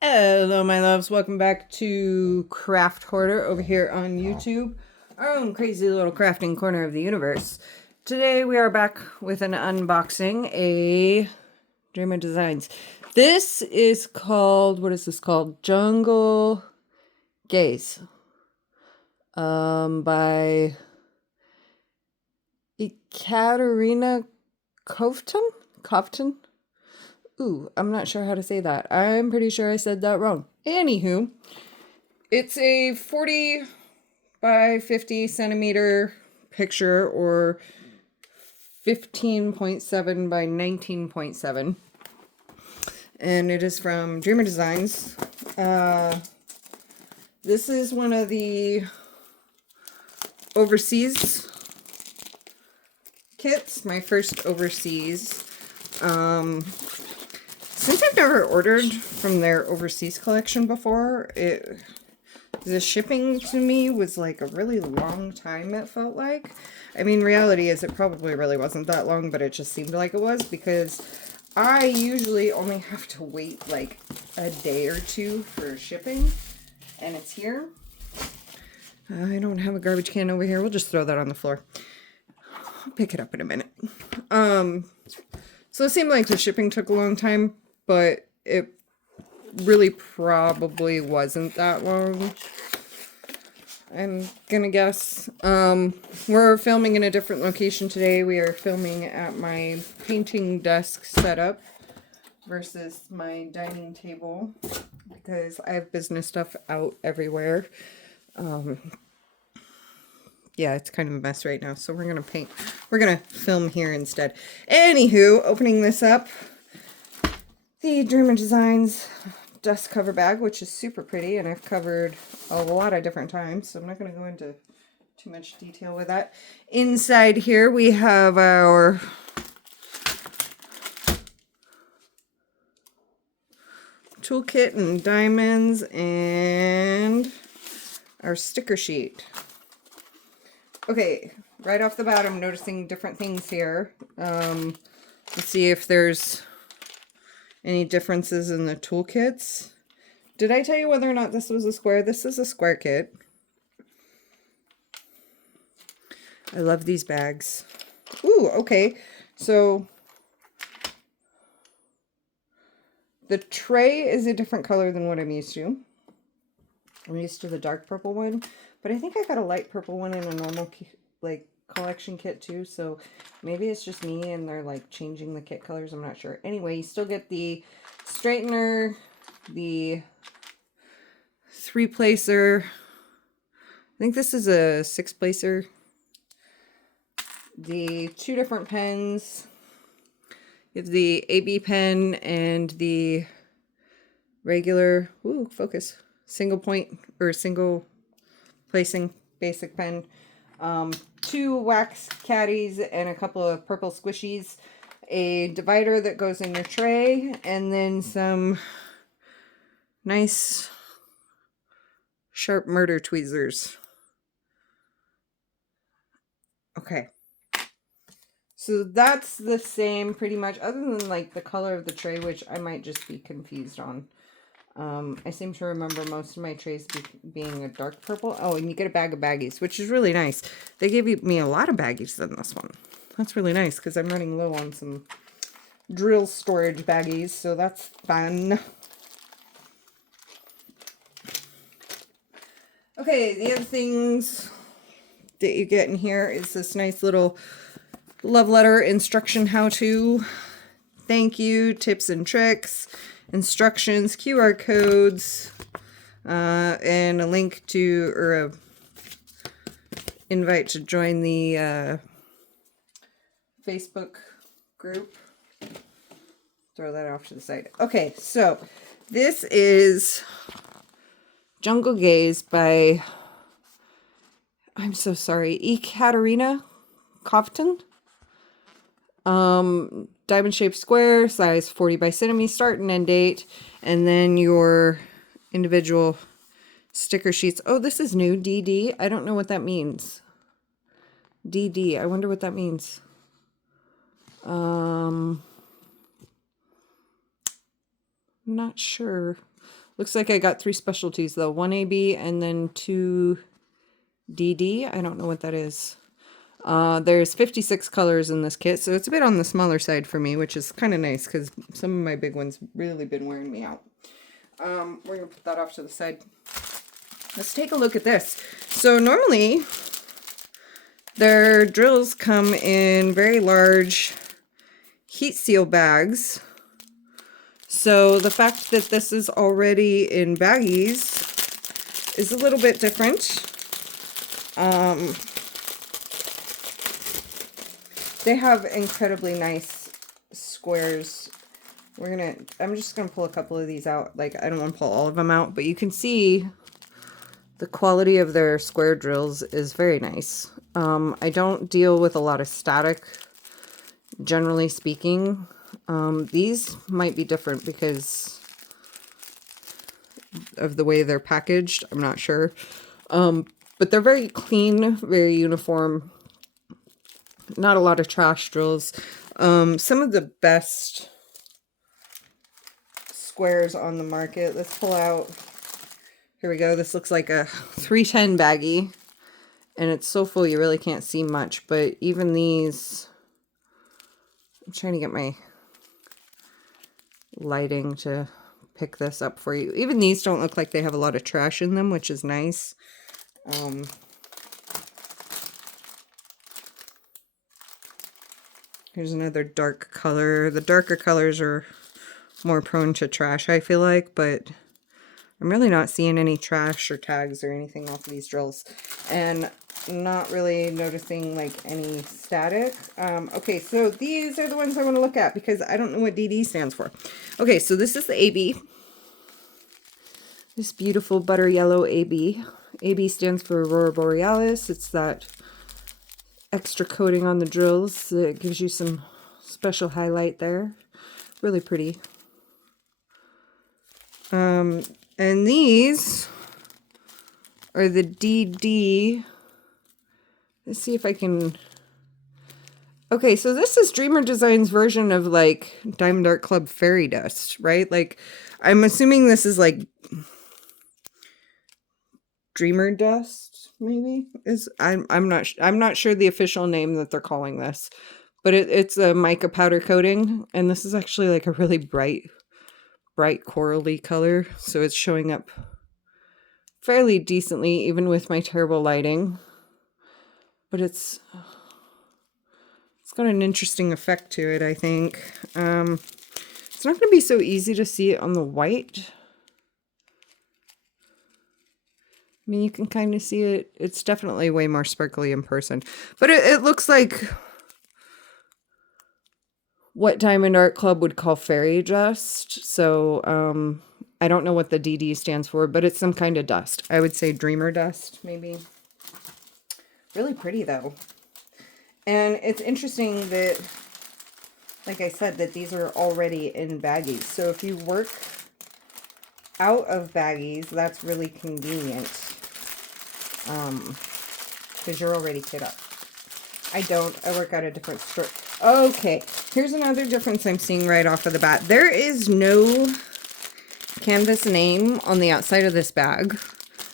Hello, my loves. Welcome back to Craft Hoarder over here on YouTube, our own crazy little crafting corner of the universe. Today we are back with an unboxing, a Dreamer Designs. This is called, what is this called? Jungle Gaze. By Ekaterina Kovton? Ooh, I'm not sure how to say that. I'm pretty sure I said that wrong. Anywho, it's a 40 by 50 centimeter picture, or 15.7 by 19.7. And it is from Dreamer Designs. This is one of the overseas kits, my first overseas. Since I've never ordered from their overseas collection before, the shipping to me was like a really long time, it felt like. I mean, reality is it probably really wasn't that long, but it just seemed like it was, because I usually only have to wait like a day or two for shipping, and it's here. I don't have a garbage can over here. We'll just throw that on the floor. I'll pick it up in a minute. So it seemed like the shipping took a long time, but it really probably wasn't that long, I'm gonna guess. We're filming in a different location today. We are filming at my painting desk setup versus my dining table, because I have business stuff out everywhere. Yeah, it's kind of a mess right now, so we're gonna film here instead. Anywho, opening this up, the Dreamer Designs dust cover bag, which is super pretty, and I've covered a lot of different times, so I'm not going to go into too much detail with that. Inside here we have our toolkit and diamonds and our sticker sheet. Okay, right off the bat I'm noticing different things here. Let's see if there's any differences in the toolkits. Did I tell you whether or not this was a square? This is a square kit. I love these bags. Ooh, okay. So the tray is a different color than what I'm used to. I'm used to the dark purple one, but I think I got a light purple one in a normal like collection kit too, so maybe it's just me and they're like changing the kit colors. I'm not sure. Anyway, you still get the straightener, the 3-placer. I think this is a 6-placer. The 2 different pens. You have the AB pen and the regular, focus, single point or single placing basic pen. 2 wax caddies and a couple of purple squishies. A divider that goes in your tray, and then some nice sharp murder tweezers. Okay. So that's the same pretty much, other than like the color of the tray, which I might just be confused on. I seem to remember most of my trays being a dark purple. Oh, and you get a bag of baggies, which is really nice. They gave me a lot of baggies than this one. That's really nice, because I'm running low on some drill storage baggies, so that's fun. Okay, the other things that you get in here is this nice little love letter instruction how-to. Thank you, tips and tricks, instructions, QR codes, and a link to, or a invite to join the Facebook group. Throw that off to the side. Okay, so this is Jungle Gaze by, I'm so sorry, Ekaterina Kovton. Diamond shaped square, size 40 by centimeter, start and end date, and then your individual sticker sheets. Oh, this is new, DD. I don't know what that means. DD, I wonder what that means. Not sure. Looks like I got 3 specialties though, 1 AB and then 2 DD. I don't know what that is. There's 56 colors in this kit, so it's a bit on the smaller side for me, which is kind of nice because some of my big ones really been wearing me out. We're gonna put that off to the side. Let's take a look at this. So normally their drills come in very large heat seal bags. So the fact that this is already in baggies is a little bit different. They have incredibly nice squares. I'm just gonna pull a couple of these out. Like, I don't want to pull all of them out, but you can see the quality of their square drills is very nice. I don't deal with a lot of static, generally speaking. These might be different because of the way they're packaged. I'm not sure. But they're very clean, very uniform. Not a lot of trash drills. Some of the best squares on the market. Let's pull out. Here we go. This looks like a 310 baggie. And it's so full you really can't see much. But even these, I'm trying to get my lighting to pick this up for you. Even these don't look like they have a lot of trash in them, which is nice. Here's another dark color. The darker colors are more prone to trash, I feel like, but I'm really not seeing any trash or tags or anything off of these drills. And not really noticing like any static. Okay, so these are the ones I want to look at because I don't know what DD stands for. Okay, so this is the AB. This beautiful butter yellow AB. AB stands for Aurora Borealis. It's that extra coating on the drills that gives you some special highlight there. Really pretty. And these are the DD. Let's see if I can... Okay, so this is Dreamer Designs version of like Diamond Art Club Fairy Dust, right? Like, I'm assuming this is like Dreamer Dust, maybe? I'm not sure the official name that they're calling this, but it's a mica powder coating, and this is actually like a really bright corally color, so it's showing up fairly decently even with my terrible lighting. But it's got an interesting effect to it, I think. It's not going to be so easy to see it on the white. I mean, you can kind of see it. It's definitely way more sparkly in person. But it looks like what Diamond Art Club would call fairy dust. So, I don't know what the DD stands for, but it's some kind of dust. I would say Dreamer Dust, maybe. Really pretty, though. And it's interesting that, like I said, that these are already in baggies. So if you work out of baggies, that's really convenient. Because you're already kit up. I don't. I work out a different store. Okay, here's another difference I'm seeing right off of the bat. There is no canvas name on the outside of this bag.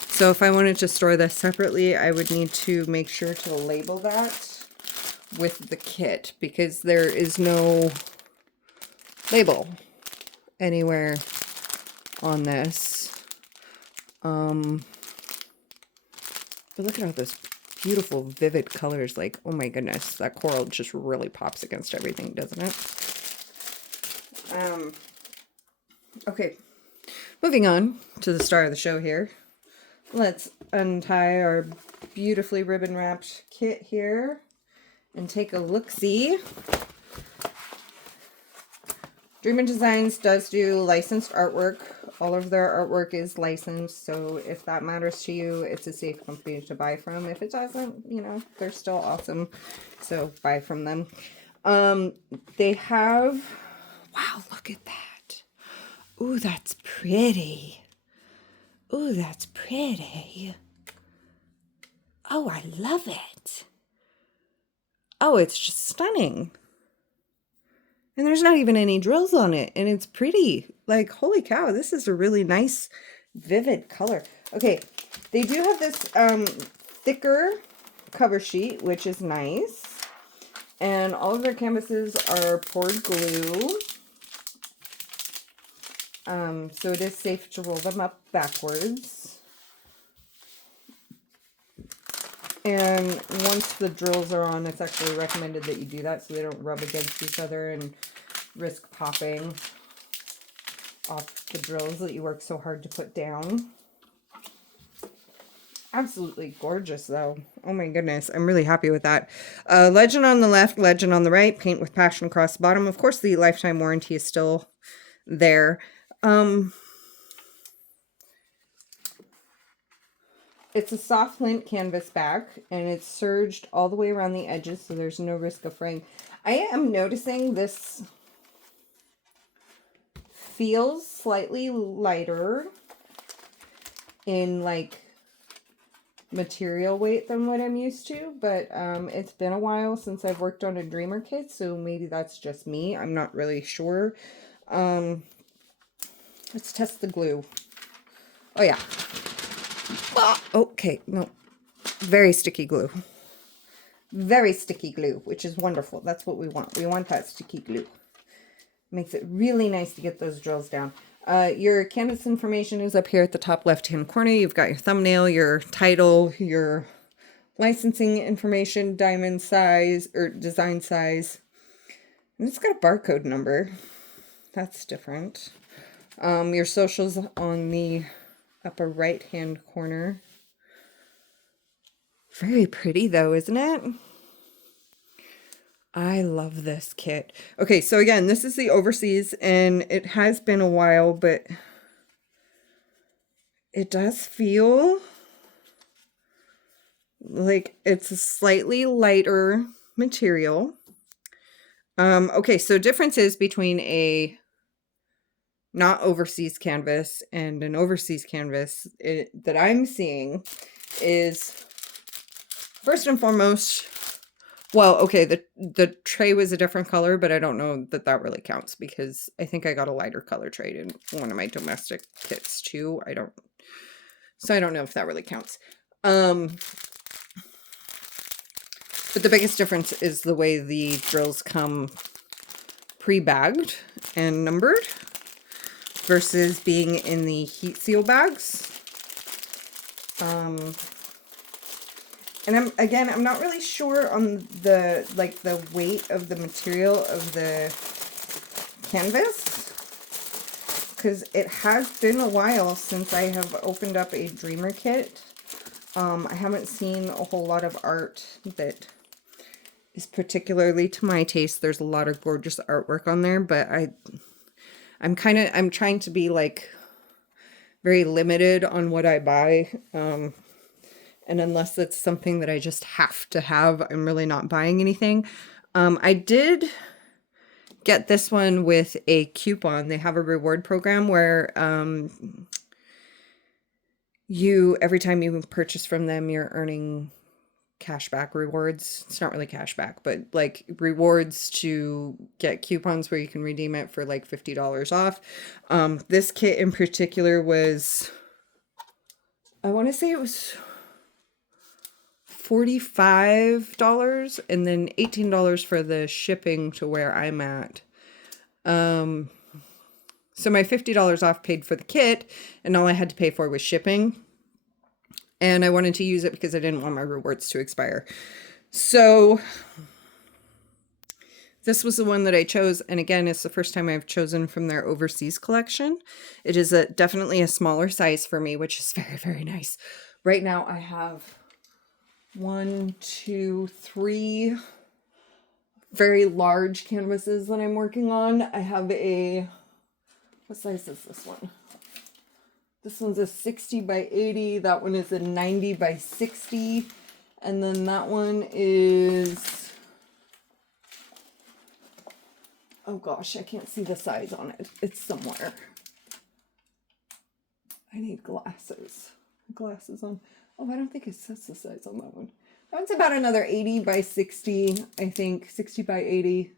So if I wanted to store this separately, I would need to make sure to label that with the kit, because there is no label anywhere on this. But look at all those beautiful vivid colors. Like, oh my goodness, that coral just really pops against everything, doesn't it? Okay, moving on to the star of the show here. Let's untie our beautifully ribbon wrapped kit here and take a look-see. Dreamer Designs does do licensed artwork. All of their artwork is licensed, so if that matters to you, it's a safe company to buy from. If it doesn't, you know, they're still awesome, so buy from them. They have... Wow, look at that. Ooh, that's pretty. Ooh, that's pretty. Oh, I love it. Oh, it's just stunning. And there's not even any drills on it, and it's pretty. Like, holy cow, this is a really nice, vivid color. Okay, they do have this thicker cover sheet, which is nice. And all of their canvases are poured glue. So it is safe to roll them up backwards. And once the drills are on, it's actually recommended that you do that so they don't rub against each other and risk popping off the drills that you work so hard to put down. Absolutely gorgeous, though. Oh my goodness, I'm really happy with that. Legend on the left, legend on the right, paint with passion across the bottom. Of course, the lifetime warranty is still there. It's a soft lint canvas back, and it's serged all the way around the edges, so there's no risk of fraying. I am noticing this feels slightly lighter in like material weight than what I'm used to, but it's been a while since I've worked on a Dreamer kit, so maybe that's just me. I'm not really sure. Let's test the glue. Oh yeah. Okay, no. Very sticky glue. Very sticky glue, which is wonderful. That's what we want. We want that sticky glue. Makes it really nice to get those drills down. Your canvas information is up here at the top left-hand corner. You've got your thumbnail, your title, your licensing information, diamond size, or design size. And it's got a barcode number. That's different. Your socials on the upper right-hand corner. Very pretty, though, isn't it? I love this kit. Okay, so again, this is the Overseas, and it has been a while, but it does feel like it's a slightly lighter material. Okay, so differences between a not Overseas canvas and an Overseas canvas that I'm seeing is, first and foremost, well, okay, the tray was a different color, but I don't know that that really counts because I think I got a lighter color tray in one of my domestic kits too. So I don't know if that really counts. But the biggest difference is the way the drills come pre-bagged and numbered versus being in the heat seal bags. And I'm not really sure on the weight of the material of the canvas, because it has been a while since I have opened up a Dreamer kit. I haven't seen a whole lot of art that is particularly to my taste. There's a lot of gorgeous artwork on there, but I'm trying to be like very limited on what I buy. And unless it's something that I just have to have, I'm really not buying anything. I did get this one with a coupon. They have a reward program where every time you purchase from them, you're earning cashback rewards. It's not really cashback, but like rewards to get coupons where you can redeem it for like $50 off. This kit in particular was, I want to say it was $45 and then $18 for the shipping to where I'm at. So my $50 off paid for the kit, and all I had to pay for was shipping. And I wanted to use it because I didn't want my rewards to expire. So this was the one that I chose. And again, it's the first time I've chosen from their Overseas collection. It is definitely a smaller size for me, which is very, very nice. Right now I have 1, 2, 3 very large canvases that I'm working on. I have what size is this one? This one's a 60 by 80. That one is a 90 by 60. And then that one is, oh gosh, I can't see the size on it. It's somewhere. I need glasses. Glasses on. Oh, I don't think it says the size on that one. That one's about another 80 by 60, I think. 60 by 80.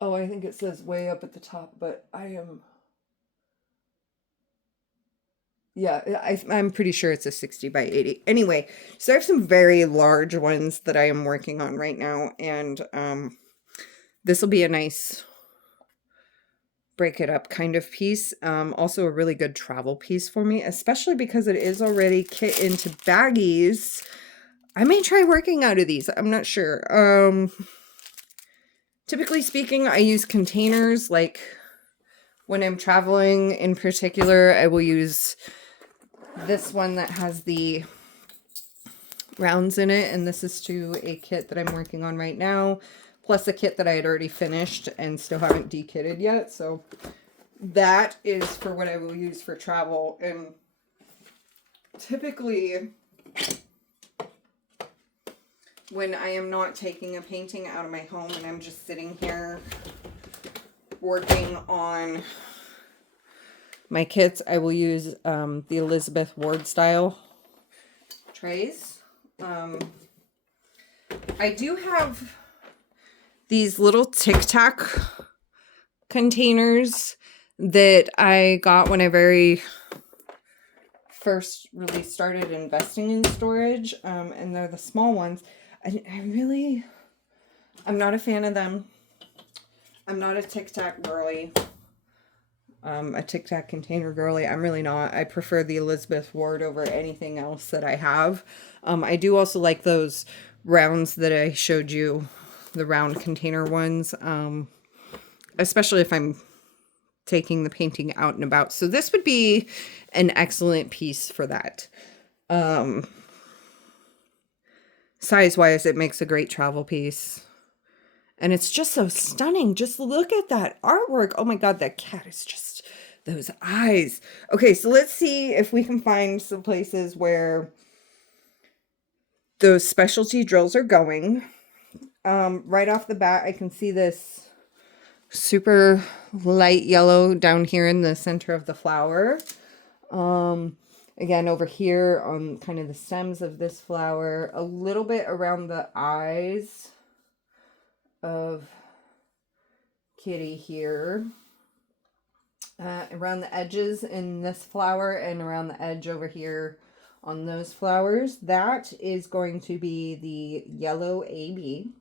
Oh, I think it says way up at the top, but yeah, I'm pretty sure it's a 60 by 80. Anyway, so I have some very large ones that I am working on right now, and this will be a nice break it up kind of piece. Also a really good travel piece for me, especially because it is already kit into baggies. I may try working out of these. I'm not sure. Typically speaking, I use containers. Like when I'm traveling in particular, I will use this one that has the rounds in it, and this is to a kit that I'm working on right now, plus a kit that I had already finished and still haven't dekitted yet. So that is for what I will use for travel. And typically when I am not taking a painting out of my home and I'm just sitting here working on my kits, I will use the Elizabeth Ward style trays. I do have these little Tic Tac containers that I got when I very first really started investing in storage, and they're the small ones. I'm not a fan of them. I'm not a Tic Tac girly. A Tic Tac container girly. I'm really not. I prefer the Elizabeth Ward over anything else that I have. I do also like those rounds that I showed you, the round container ones, especially if I'm taking the painting out and about. So this would be an excellent piece for that. Size-wise, it makes a great travel piece. And it's just so stunning. Just look at that artwork. Oh my God, that cat is just, those eyes. Okay, so let's see if we can find some places where those specialty drills are going. Right off the bat, I can see this super light yellow down here in the center of the flower. Again, over here on kind of the stems of this flower, a little bit around the eyes of Kitty here, around the edges in this flower, and around the edge over here on those flowers. That is going to be the yellow AB.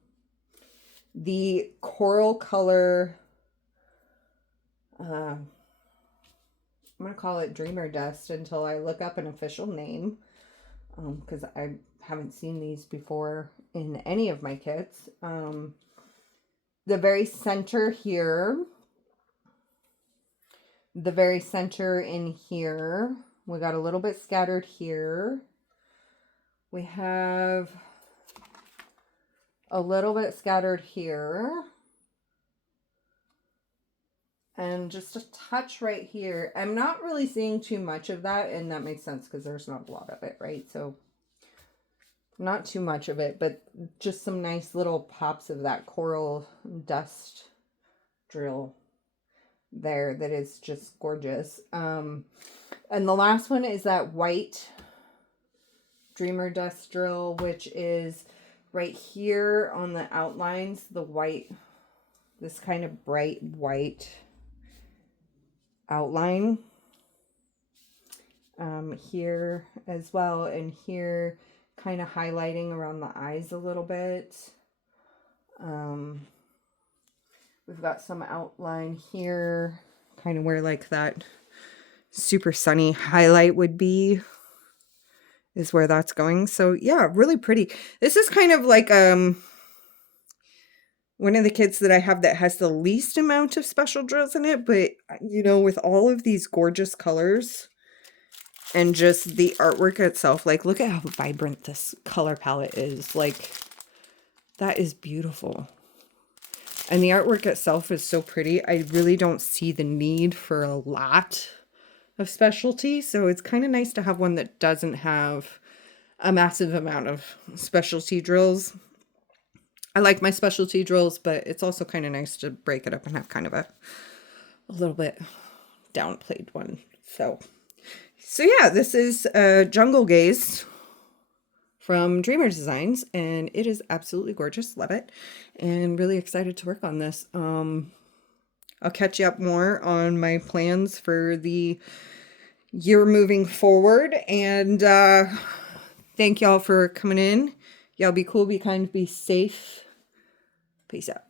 The coral color, I'm going to call it Dreamer Dust until I look up an official name, because I haven't seen these before in any of my kits. The very center here, the very center in here, we got a little bit scattered here. We have a little bit scattered here. And just a touch right here. I'm not really seeing too much of that, and that makes sense because there's not a lot of it, right? So not too much of it, but just some nice little pops of that coral dust drill there that is just gorgeous. And the last one is that white Dreamer Dust drill, which is right here on the outlines, the white, this kind of bright white outline. Here as well, and here kind of highlighting around the eyes a little bit. We've got some outline here, kind of where like that super sunny highlight would be, is where that's going. So yeah, really pretty. This is kind of like one of the kits that I have that has the least amount of special drills in it, but you know, with all of these gorgeous colors and just the artwork itself, like look at how vibrant this color palette is. Like that is beautiful. And the artwork itself is so pretty. I really don't see the need for a lot of specialty. So it's kind of nice to have one that doesn't have a massive amount of specialty drills. I like my specialty drills, but it's also kind of nice to break it up and have kind of a little bit downplayed one. So yeah, this is Jungle Gaze from Dreamer Designs, and it is absolutely gorgeous. Love it, and really excited to work on this. I'll catch you up more on my plans for the year moving forward, and thank y'all for coming in. Y'all be cool, be kind, be safe. Peace out.